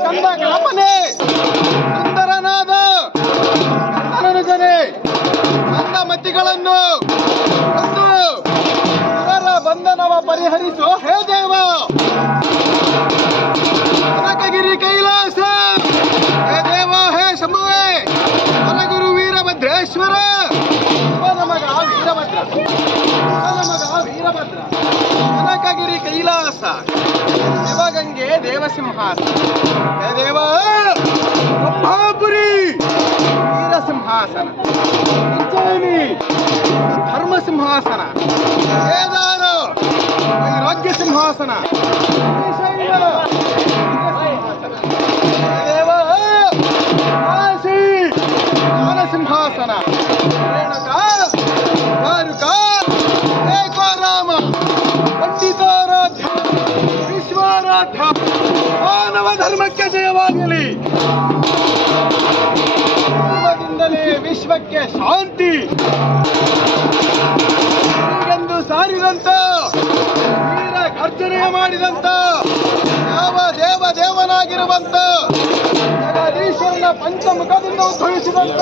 ಕಂದ ಗಣಪನೇ ಸುಂದರನಾದ ನನ್ನ ಮತಿಗಳನ್ನು ಅವರ ಬಂಧನವ ಪರಿಹರಿಸು ಹೇ ದೇವ. ಕನಕಗಿರಿ ಕೈಲಾಸ ಹೇ ದೇವ ಹೇ ಶಂಭುವೇ ವನಗುರು ವೀರಭದ್ರೇಶ್ವರ ಮಗ ವೀರಭದ್ರ ಕನಕಗಿರಿ ಕೈಲಾಸ ಶಿವಗಂಗೆ ದೇವಸಿಂಹಾಸನ ಹೇ ದೇವ ಬ್ರಹ್ಮಾಪುರಿ ವೀರಸಿಂಹಾಸನ ಉಜ್ಜಯಿನಿ ಧರ್ಮ ಸಿಂಹಾಸನ ಕೇದಾರ ವೈರಾಗ್ಯ ಸಿಂಹಾಸನ ಶ್ರೀಶೈಲ ಸಿಂಹಾಸನ ದೇವ ಕಾಶಿ ಜ್ಞಾನ ಸಿಂಹಾಸನ ರೇಣುಕ ಧಾರುಕ ಏಕೋರಾಮ ಪಂಡಿತಾರಾಧ್ಯ ವಿಶ್ವಾರಾಧ್ಯ ಮಾನವ ಧರ್ಮಕ್ಕೆ ಜಯವಾಗಲಿ. ಧರ್ಮದಿಂದಲೇ ವಿಶ್ವಕ್ಕೆ ಶಾಂತಿ ಹೀಗೆಂದು ಸಾರಿದಂತ ವೀರ ಗರ್ಜನೆ ಮಾಡಿದಂತ ಯಾವ ದೇವನಾಗಿರುವಂತ ಜಗದೀಶ್ವರನ ಪಂಚಮುಖದಿಂದ ಉದ್ಭವಿಸಿದಂತ